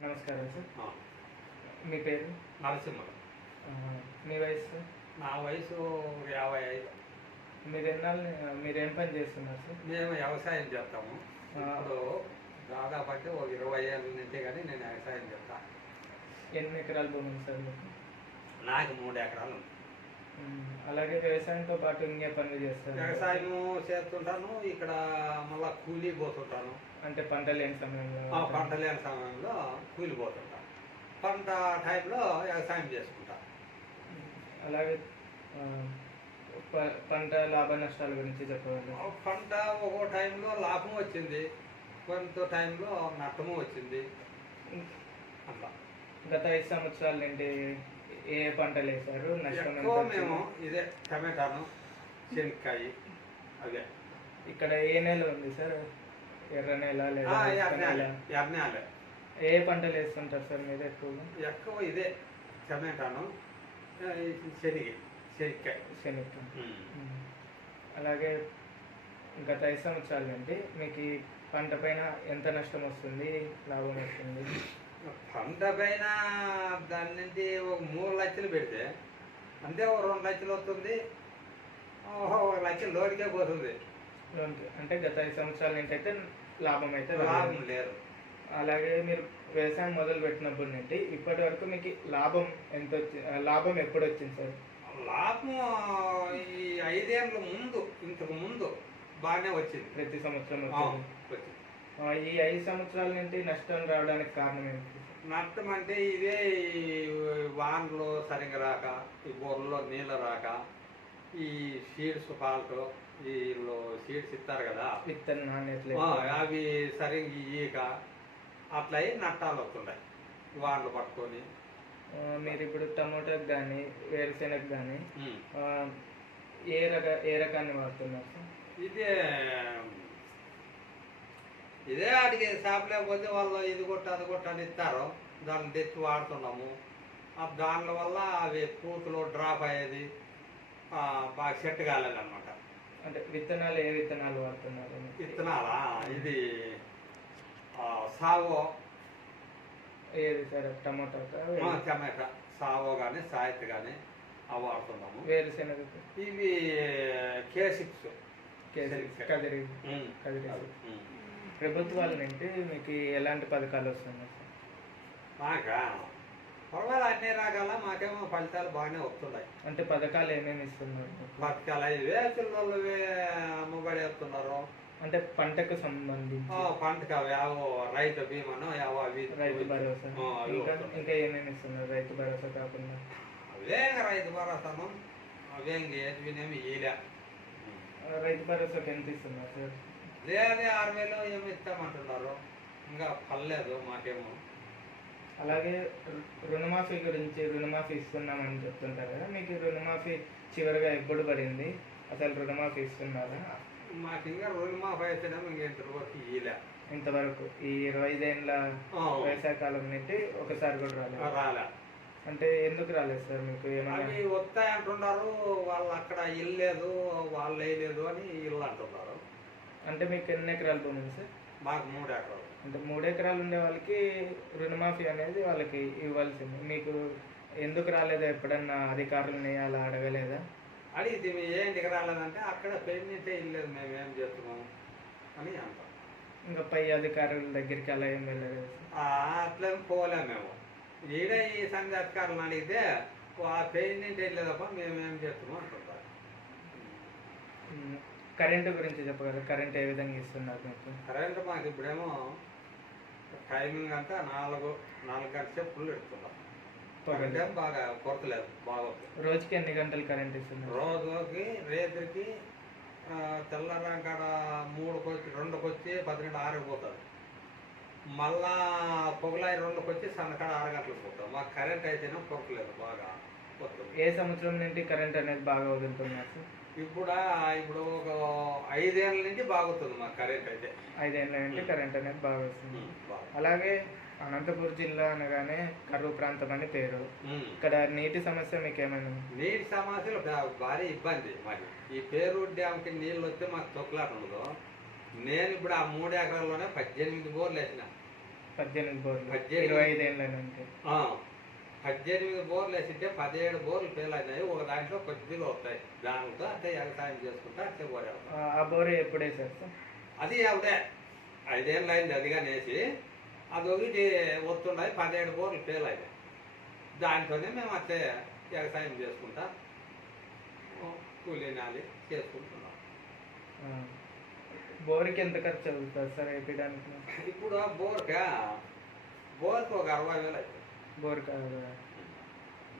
నమస్కారం సార్. మీ పేరు? నరసింహుడు ఆ, మీ వయసు నా వయసు యాభై ఐదు. మీరు ఎన్నాళ్ళు మీరు ఏం పని చేస్తున్నారు సార్? మేము వ్యవసాయం చేస్తాము. ఇప్పుడు దాదాపు అంటే ఒక ఇరవై ఏళ్ళ నుంచి కానీ నేను వ్యవసాయం చేస్తాను ఎన్ని ఎకరాల భూమి ఉంది సార్ నాకు మూడు ఎకరాలు ఉంది. అలాగే వ్యవసాయంతో పాటు ఇంకే పనులు చేస్తారు. వ్యవసాయం చేస్తుంటాను ఇక్కడ మళ్ళా కూలీ పోతుంటాను. అంటే పంట లేని సమయంలో? ఆ పంట లేని సమయంలో కూలి పోతుంటాను. పంట టైంలో వ్యవసాయం చేసుకుంటాను అలాగే పంట లాభ నష్టాల గురించి చెప్పగలరు? పంట ఒక్కో టైంలో లాభం వచ్చింది. కొంత టైంలో నష్టము వచ్చింది. అట్లా. గత ఐదు సంవత్సరాల నుండి ఏ పంటలు వేశారు నష్టం ఎక్కువ? మేము ఇదే టమాటాను శనక్కాయ అదే ఇక్కడ ఏ నెల ఉంది సార్? ఎర్ర నెల లేదా ఇసుక ఎర్నాలే నెల? ఎర్నాలే ఏ పంటలు వేస్తుంటారు సార్ మీరు ఎక్కువగా? ఎక్కువ ఇదే టమాటాను ఆ, శనగ శనక్కాయ. శనగ. ఉమ్. అలాగే గత ఐదు సంవత్సరాల నుండి మీకు ఈ పంట పైన ఎంత నష్టం వస్తుంది? లాభం వస్తుంది? పంట పైన దాని నుంచి ఒక మూడు లక్షలు పెడితే అంతే ఒక రెండు లక్షలు వస్తుంది. ఓహో ఒక లక్ష లోడికే పోతుంది. అంటే గత ఐదు సంవత్సరాల నుంచి అయితే లాభం అయితే. లాభం లేదు. అలాగే మీరు వ్యవసాయం మొదలు పెట్టినప్పటి నుండి ఇప్పటి వరకు మీకు లాభం ఎంత వచ్చి ఆ, లాభం ఎప్పుడు వచ్చింది సార్? లాభం ఈ ఐదేళ్ళ ముందు ఇంతకు ముందు బాగానే వచ్చింది. ప్రతి సంవత్సరం వచ్చింది. వచ్చింది. ఈ ఐదు సంవత్సరాల నుండి నష్టం రావడానికి కారణం ఏంటి నష్టం అంటే ఇదే ఈ వానలు సరిగ్గా రాక ఈ బోర్లలో నీళ్ళు రాక ఈ సీడ్స్ ఫాల్ట్ వీళ్ళు సీడ్స్ ఇస్తారు కదా విత్తన నాణ్యత ఆ, లేదు. అవి సరిగ్గా ఇయ్యక అట్లా అయి నష్టాలు వస్తున్నాయి వానలు పట్టుకొని ఆ, మీరు ఇప్పుడు టమోటాకి కానీ వేరుశెనగ కానీ ఉమ్. ఏ రక ఏ రకాన్ని వాడుతున్నారు సార్ ఇదే ఇదే అడిగే షాప్ లేకపోతే వాళ్ళు ఇది కొట్టు అది కొట్టు అని ఇస్తారు. దాన్ని తెచ్చి వాడుతున్నాము. దాని వల్ల అవి పూతులు డ్రాప్ అయ్యేది బాగా సెట్ కాలేదన్నమాట. అంటే విత్తనాలు ఏ విత్తనాలు వాడుతున్నారు? విత్తనాలా? ఇది సావో. ఏది సార్? టమోటాకా ఆ, టమాటా. సావో కానీ సాయత్ కానీ అవి వాడుతున్నాము. వేరుశెనగ ఇవి కే సిక్స్ కేసరి కదిరి. కదిరి ప్రభుత్వాల నుండి మీకు ఎలాంటి పథకాలు వస్తున్నాయి? సార్ మాకా? పర్వాలేదు అన్ని రకాల మాకేమో ఫలితాలు బాగానే వస్తున్నాయి. అంటే పథకాలు ఏమేమి ఇస్తున్నారు? బతకాల ఇవే పిల్లలు అమ్మబడి వేస్తున్నారు. అంటే పంటకు సంబంధించి. పంటకు అవి యావో రైతు బీమాను యావో అవి రైతు భరోసా. ఇంకా ఏమేమి ఇస్తున్నారు రైతు భరోసా కాకుండా? అవే రైతు భరోసాను అవే ఇంక ఏది వినేమి ఇయలే ఆ, రైతు భరోసాకి ఎంత ఇస్తున్నారు సార్? లేదే ఆరు వేలు ఏమి ఇస్తామంటున్నారు ఇంకా పర్లేదు మాకేమో. అలాగే రుణమాఫీ గురించి రుణమాఫీ ఇస్తున్నామని చెప్తుంటారు కదా మీకు రుణమాఫీ చివరిగా ఎప్పుడు పడింది? అసలు రుణమాఫీ ఇస్తున్నారా? మాకు ఇంకా రుణమాఫీ అయితేనేమో ఇంక ఇంతవరకు ఇయలే ఇంతవరకు ఈ ఇరవై ఐదేళ్ళ కాలం నుండి ఒకసారి కూడా రాలేదు? రాలే. అంటే ఎందుకు రాలేదు సార్ మీకు ఏమైనా అవి వస్తాయి అంటున్నారు వాళ్ళు అక్కడ ఇల్లు లేదు వాళ్ళు వేయలేదు అని ఇల్లు అంటున్నారు. అంటే మీకు ఎన్ని ఎకరాల భూమి ఉంది సార్? మాకు మూడు ఎకరాలు. అంటే మూడు ఎకరాలు ఉండే వాళ్ళకి రుణమాఫీ అనేది వాళ్ళకి ఇవ్వాల్సింది. మీకు ఎందుకు రాలేదా? ఎప్పుడన్నా అధికారులని అలా అడగలేదా? అడిగితే మీ ఏంటికి రాలేదంటే అక్కడ పెయింటే ఇల్లు లేదు మేము ఏం చేస్తున్నాము అని అంటాం. ఇంకా పై అధికారుల దగ్గరికి అలా ఏం వెళ్ళలేదు అట్లేం పోలేము మేము. ఈడ ఈ సంఘ అధికారులను అడిగితే ఆ పెయింటే లేదప్ప మేము ఏం చేస్తున్నాం అంటుంటారు. కరెంటు గురించి చెప్పగలరు? కరెంట్ ఏ విధంగా ఇస్తున్నారు మీకు? కరెంట్ మాకు ఇప్పుడేమో టైమింగ్ అంతా నాలుగు నాలుగు గంటల సేపు ఫుల్ పెడుతున్నాం. బాగా కొరతలేదు బాగా వస్తుంది. రోజుకి ఎన్ని గంటలు కరెంట్ ఇస్తున్నారు? రోజుకి రేతుకి ఆ, తెల్లవారం కాడ మూడుకి వచ్చి రెండుకి వచ్చి పన్నెండు ఆరుకి పోతుంది మళ్ళా పొగలాయి రెండుకి వచ్చి సన్నకాడ ఆరు గంటలకు పోతుంది మాకు కరెంట్ అయితేనే కొరకలేదు బాగా వస్తుంది ఏ సంవత్సరం నుండి కరెంట్ అనేది బాగా వదులుతున్నారు ఇప్పుడు ఇప్పుడు ఒక ఐదేళ్ళ నుంచి బాగుతుంది మాకు కరెంట్ అయితే ఐదేళ్ళ నుండి కరెంట్ అనేది బాగా వస్తుంది. అలాగే అనంతపురం జిల్లా అనగానే కరువు ప్రాంతం అని పేరు. ఇక్కడ నీటి సమస్య మీకు ఏమైనా? నీటి సమస్యలు భారీ ఇబ్బంది మరి ఈ పేరు డ్యామ్కి నీళ్ళు వస్తే మాకు తొక్కులాట ఉండదు నేను ఇప్పుడు ఆ మూడు ఎకరాల్లోనే పద్దెనిమిది బోర్లు వేసిన పద్దెనిమిది బోర్లు పద్దెనిమిది. ఇరవై ఐదేళ్ళ పద్దెనిమిది బోర్లు వేసింటే పదిహేడు బోర్లు ఫెయిల్ అయినాయి. ఒక దాంట్లో కొద్దిగా వస్తాయి దానితో అంటే వ్యవసాయం చేసుకుంటా అంటే పోరాడు ఆ, బోర్ ఎప్పుడు సార్? అది ఆవిడే ఐదేళ్ళు అయింది అదిగా నేసి అది ఒకటి వస్తున్నాయి పదిహేడు బోర్లు ఫెయిల్ అయినాయి. దాంతోనే మేము అట్లే వ్యవసాయం చేసుకుంటా ఆ, కూలీ నాలి చేసుకుంటున్నాం. బోర్కి ఎంత ఖర్చు అవుతుంది సార్ వేపించడానికి ఇప్పుడు ఆ బోర్కా బోర్కి ఒక అరవై వేలు అవుతుంది. బోర్ కాదు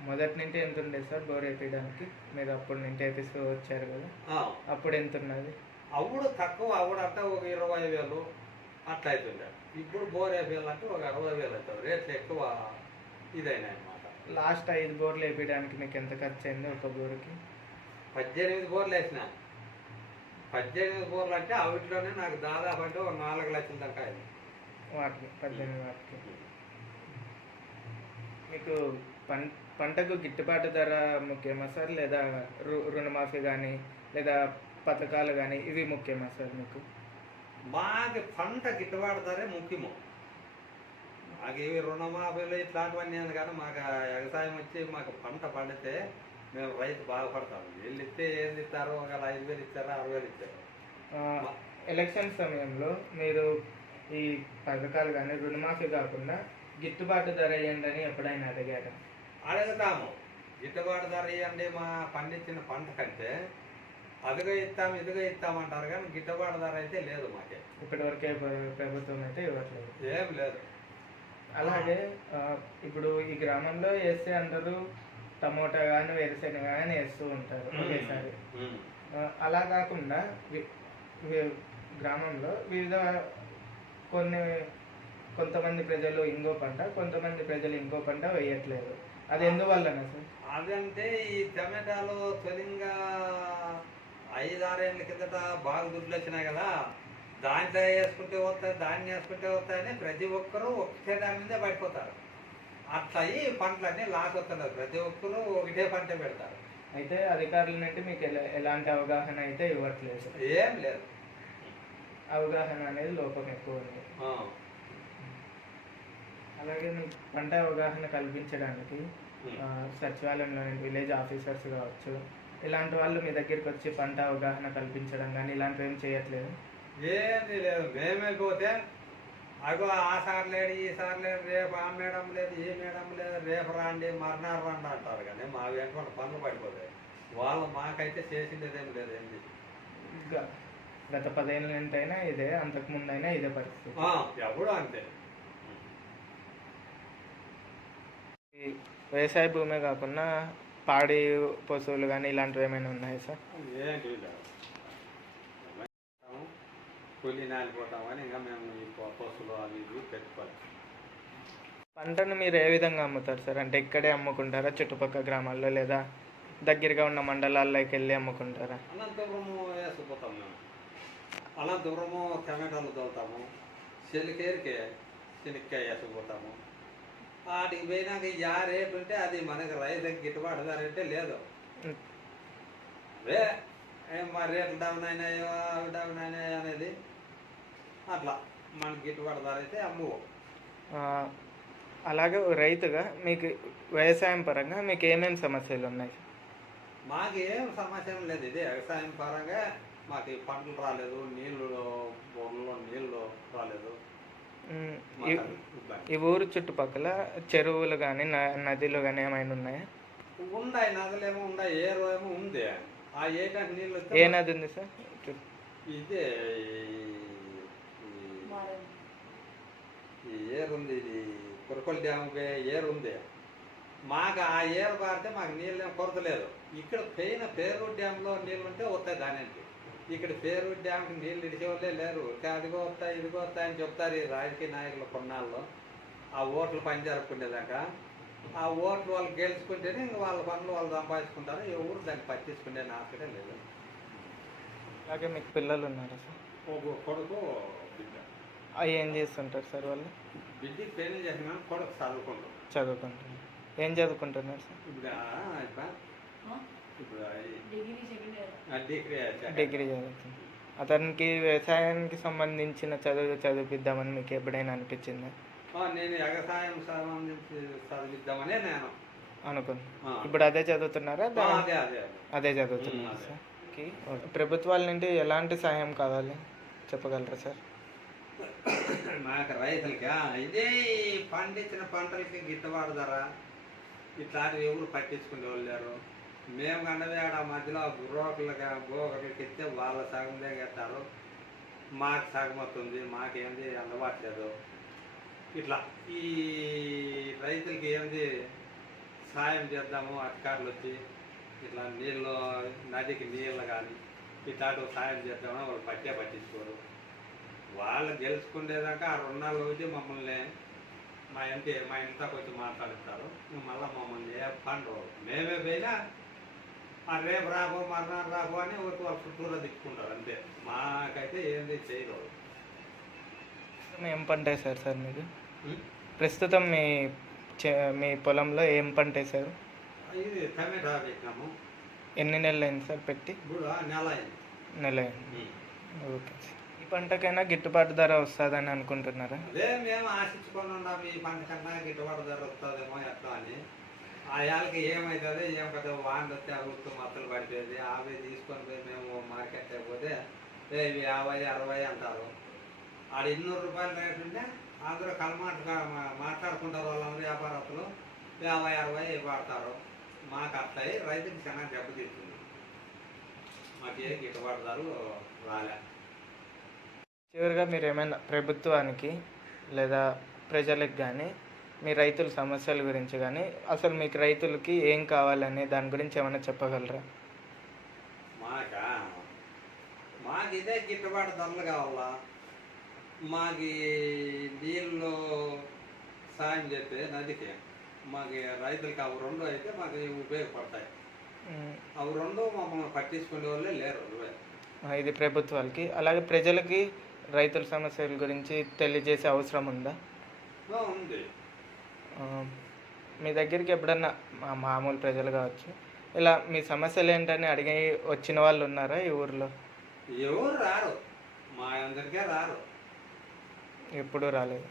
మొదటి నుంచి ఎంత ఉండేది సార్ బోర్ వేపించడానికి మీరు అప్పటి నుంచి వేపిస్తూ వచ్చారు కదా? అప్పుడు ఎంత ఉన్నది? అప్పుడు తక్కువ అప్పుడు అంటే ఒక ఇరవై వేలు అట్లా అవుతుండే ఇప్పుడు బోర్ వేయాలంటే ఒక అరవై వేలు అవుతుంది రేట్లు ఎక్కువ ఇదైనాయి అన్నమాట. లాస్ట్ ఐదు బోర్లు వేపించడానికి మీకు ఎంత ఖర్చు అయింది ఒక బోర్కి? పద్దెనిమిది బోర్లు వేసిన. పద్దెనిమిది బోర్లు అంటే అవిట్లోనే నాకు దాదాపు అంటే ఒక నాలుగు లక్షల దాకా అయింది. వాటికి పద్దెనిమిది వాటికి. మీకు పం పంటకు గిట్టుబాటు ధర ముఖ్యమా సార్? లేదా రు రుణమాఫీ కానీ లేదా పథకాలు కానీ ఇవి ముఖ్యమా సార్ మీకు? మాకు పంట గిట్టుబాటు ధరే ముఖ్యము. మాకు ఇవి రుణమాఫీలు ఇట్లాంటివన్నీ అని కానీ మాకు వ్యవసాయం వచ్చి మాకు పంట పండితే మేము రైతు బాగుపడతాం. వీళ్ళు ఇస్తే ఏంది ఇస్తారు? ఒక ఐదు వేలు ఇచ్చారు? ఆరు వేలు ఇచ్చారు. ఎలక్షన్ సమయంలో మీరు ఈ పథకాలు కానీ రుణమాఫీ కాకుండా గిట్టుబాటు ధర వేయండి అని ఎప్పుడైనా అడిగారు అడుగుతాము. గిట్టుబాటు ధర ఇవ్వండి మా పండించిన పంట కంటే అదిగో ఇస్తాం ఇదిగో ఇస్తామంటారు కానీ గిట్టుబాటు ధర అయితే లేదు మాకే. ఇప్పటివరకే ప్ర- ప్రభుత్వం అయితే ఇవ్వట్లేదు. ఏం లేదు. అలాగే ఇప్పుడు ఈ గ్రామంలో వేస్తే అందరూ టమోటా కానీ వేరుశెనగ కానీ వేస్తూ ఉంటారు ఒకేసారి. అలా కాకుండా గ్రామంలో వివిధ కొన్ని కొంతమంది ప్రజలు ఇంకో పంట కొంతమంది ప్రజలు ఇంకో పంట వేయట్లేదు. అది ఎందువల్లన సార్? అదంటే ఈ టమాటాలు తొలింగా ఐదారేళ్ళ కిందట బాగా దుడ్లు వచ్చినాయి కదా. దాంట్లో వేసుకుంటే వస్తాయి దాన్ని వేసుకుంటే వస్తాయని ప్రతి ఒక్కరూ ఒకటే దాని మీదే పడిపోతారు. అట్లా ఈ పంటలన్నీ లాస్ వస్తున్నారు ప్రతి ఒక్కరూ ఒకటే పంట పెడతారు. అయితే అధికారుల నుండి మీకు ఎలా- ఎలాంటి అవగాహన అయితే ఇవ్వట్లేదు. ఏం లేదు. అవగాహన అనేది లోపం ఎక్కువ ఉంది. అలాగే పంట అవగాహన కల్పించడానికి సచివాలయంలో విలేజ్ ఆఫీసర్స్ కావచ్చు ఇలాంటి వాళ్ళు మీ దగ్గరికి వచ్చి పంట అవగాహన కల్పించడం కానీ ఇలాంటివి ఏం చేయట్లేదు? ఏంది లేదు. మేమే పోతే అగో ఆ సార్ లేడు ఈ సార్ లేడు రేపు ఆ మేడం లేదు ఈ మేడం లేదు రేపు రాండి మర్నాడు రండి అంటారు కానీ మా వెంట పనులు పడిపోతాయి వాళ్ళు మాకైతే చేసిండేదేం లేదు ఏంది ఇంకా గత పదేళ్ళ నుండి అయినా ఇదే అంతకు ముందు అయినా ఇదే పరిస్థితి. ఎప్పుడూ అంతే ఈ వ్యవసాయ భూమే కాకుండా పాడి పశువులు కానీ ఇలాంటివి ఏమైనా ఉన్నాయా సార్? కూలి నాలిపోతాం ఇంకా మేము ఈ పశువులు అవి ఇవి పెట్టుకోవాలి. పంటను మీరు ఏ విధంగా అమ్ముతారు సార్? అంటే ఇక్కడే అమ్ముకుంటారా? చుట్టుపక్కల గ్రామాల్లో లేదా దగ్గరగా ఉన్న మండలాల్లోకి వెళ్ళి అమ్ముకుంటారా? అనంతపురము వేసుకుపోతాం మేము. అనంతపురము టమాటాలు తోలుతాము చెలికేరికే శనక్కాయ వేసుకుపోతాము. వాటికి పోయినాక యా రేటు ఉంటే అది మనకి రైతుకి గిట్టుబాటు ధర అంటే లేదు. ఏం మా రేట్లు డౌన్ అయినాయో అవి డౌన్ అయినాయో అనేది అట్లా మనకి గిట్టుబాటు ధర అయితే అమ్మువు అలాగే రైతుగా మీకు వ్యవసాయం పరంగా మీకు ఏమేమి సమస్యలు ఉన్నాయి? మాకు ఏం సమస్య లేదు ఇది వ్యవసాయం పరంగా మాకు పంటలు రాలేదు నీళ్ళు బోర్లలో నీళ్ళు రాలేదు. ఈ- ఊరు చుట్టుపక్కల చెరువులు కానీ నదులు కానీ ఏమైనా ఉన్నాయా? ఉన్నాయి నదులేమో ఉన్నాయి ఏరు ఏమో ఉంది. ఆ ఏటానికి నీళ్ళు ఏ నది ఉంది సార్? ఇదే ఈ- ఏరు ఉంది ఇది కురకొల్ డ్యామ్ ఏరు ఉంది. మాకు ఆ ఏరు పారితే మాకు నీళ్ళు కొరత లేదు. ఇక్కడ పైన పేరు డ్యాంలో నీళ్ళు ఉంటే వస్తాయి దానికి. ఇక్కడ పేరు డ్యాంకి నీళ్ళు ఇడిచేవాళ్ళే లేరు. అదిగో వస్తాయి ఇదిగో వస్తాయి అని చెప్తారు ఈ రాజకీయ నాయకులు కొన్నాళ్ళు. ఆ ఓట్లు పని జరుపుకునేదాకా. ఆ ఓట్లు వాళ్ళు గెలుచుకుంటేనే ఇంక వాళ్ళ పనులు వాళ్ళు సంపాదించుకుంటారు. ఎవరు దాన్ని పట్టించుకునే నాకడే లేదు. అలాగే మీకు పిల్లలు ఉన్నారా సార్? ఒక కొడుకు బిడ్డ. అవి ఏం చేస్తుంటారు సార్ వాళ్ళు? బిడ్డకి పెళ్ళి చేసిన కొడుకు చదువుకుంటాం చదువుకుంటున్నారు ఏం చదువుకుంటున్నారు సార్? ఇప్పుడు డిగ్రీ చదువుతుంది అతనికి వ్యవసాయానికి సంబంధించిన చదువు చదివిద్దామని మీకు ఎప్పుడైనా అనిపించిందా? ఆ, నేను వ్యవసాయం సంబంధించి చదివిద్దామనే నేను. అనుకున్నా. ఇప్పుడు అదే చదువుతున్నారా? అదే చదువుతున్నారు. సార్. ప్రభుత్వాల నుండి ఎలాంటి సహాయం కావాలి? చెప్పగలరా సార్? మాకు రైతులకి? ఇదే పండించిన పంటలకి గిట్టుబాటు ధర. ఇట్లాంటివి ఎవరు పట్టించుకునే వాళ్ళు లేరు. మేము కన్నది ఆడ మధ్యలో బ్రోకర్లకి గోకర్లకి ఇస్తే వాళ్ళ సగం దిగేస్తారు మాకు సగం వస్తుంది మాకేంది అందుబాటు లేదు. ఇట్లా ఈ రైతులకి ఏంది సాయం చేద్దాము అధికారులు వచ్చి ఇట్లా నీళ్ళు నదికి నీళ్ళు కానీ ఇట్లాంటి సాయం చేద్దామని వాళ్ళు పట్టే పట్టించుకోరు. వాళ్ళు గెలుచుకునేదాకా ఆ రుణాలు వచ్చి మమ్మల్ని మా ఇంటి మా ఇంట్లో కొంచెం మాట్లాడుతారు. మళ్ళీ మమ్మల్ని ఏ పండు మేమే పోయినా ఆ రేపు రాబో మర్నాడు రాబో అని ఒక వాళ్ళ చుట్టూరా దిక్కుంటారు అంతే. మాకైతే ఏంది చేయరు ఏం పంట వేశారు సార్ మీరు? ప్రస్తుతం మీ మీ పొలంలో ఏం పంట వేశారు ఇది టమాటా పెట్టినాము ఎన్ని నెలలు అయింది సార్ పెట్టి? ఇప్పుడు నెల అయింది. నెల అయింది. ఓకే. ఈ పంటకైనా గిట్టుబాటు ధర వస్తుందని అనుకుంటున్నారా? అదే మేము ఆశించుకొని ఉన్నాము ఈ పంట కన్నా గిట్టుబాటు ధర వస్తుందేమో ఎట్లా అని. ఆ ఏమవుతుంది ఏం పెద్ద వాండ వస్తే అగుతూ మత్తలు పడిపోయింది. అవి తీసుకొని పోయి మేము మార్కెట్ పోతే ఇవి యాభై అరవై అంటారు. ఆడ ఇన్నూరు రూపాయలు రేటు ఉంటే అందరూ కలమాట మాట్లాడుకుంటారు వాళ్ళందరూ వ్యాపారస్తులు. యాభై అరవై పడతారు మాకు అట్లయి రైతుకి చాలా దెబ్బతీస్తుంది మాకు ఏ గిట్టుబాటు ధరలు రాలే. చివరిగా మీరు ఏమైనా ప్రభుత్వానికి లేదా ప్రజలకు కానీ మీ రైతుల సమస్యల గురించి కానీ అసలు మీకు రైతులకి ఏం కావాలని దాని గురించి ఏమైనా చెప్పగలరా? మాకా? మాకు ఇదే గిట్టుబాటు ధరలు కావాలా? మాకు నీళ్ళు సాయం చేస్తే నదికి. మాకు రైతులకి అవి రెండు అయితే మాకు ఉపయోగపడతాయి. అవి రెండు మమ్మల్ని పట్టించుకునే వాళ్ళే లేరు ఇది ప్రభుత్వాలకి. అలాగే ప్రజలకి రైతుల సమస్యల గురించి తెలియజేసే అవసరం ఉందా? ఉంది. మీ దగ్గరికి ఎప్పుడన్నా మా మామూలు ప్రజలు కావచ్చు ఇలా మీ సమస్యలు ఏంటని అడిగి వచ్చిన వాళ్ళు ఉన్నారా ఈ ఊర్లో? ఎవరు రారు. మా అందరికీ రారు. ఎప్పుడూ రాలేదు.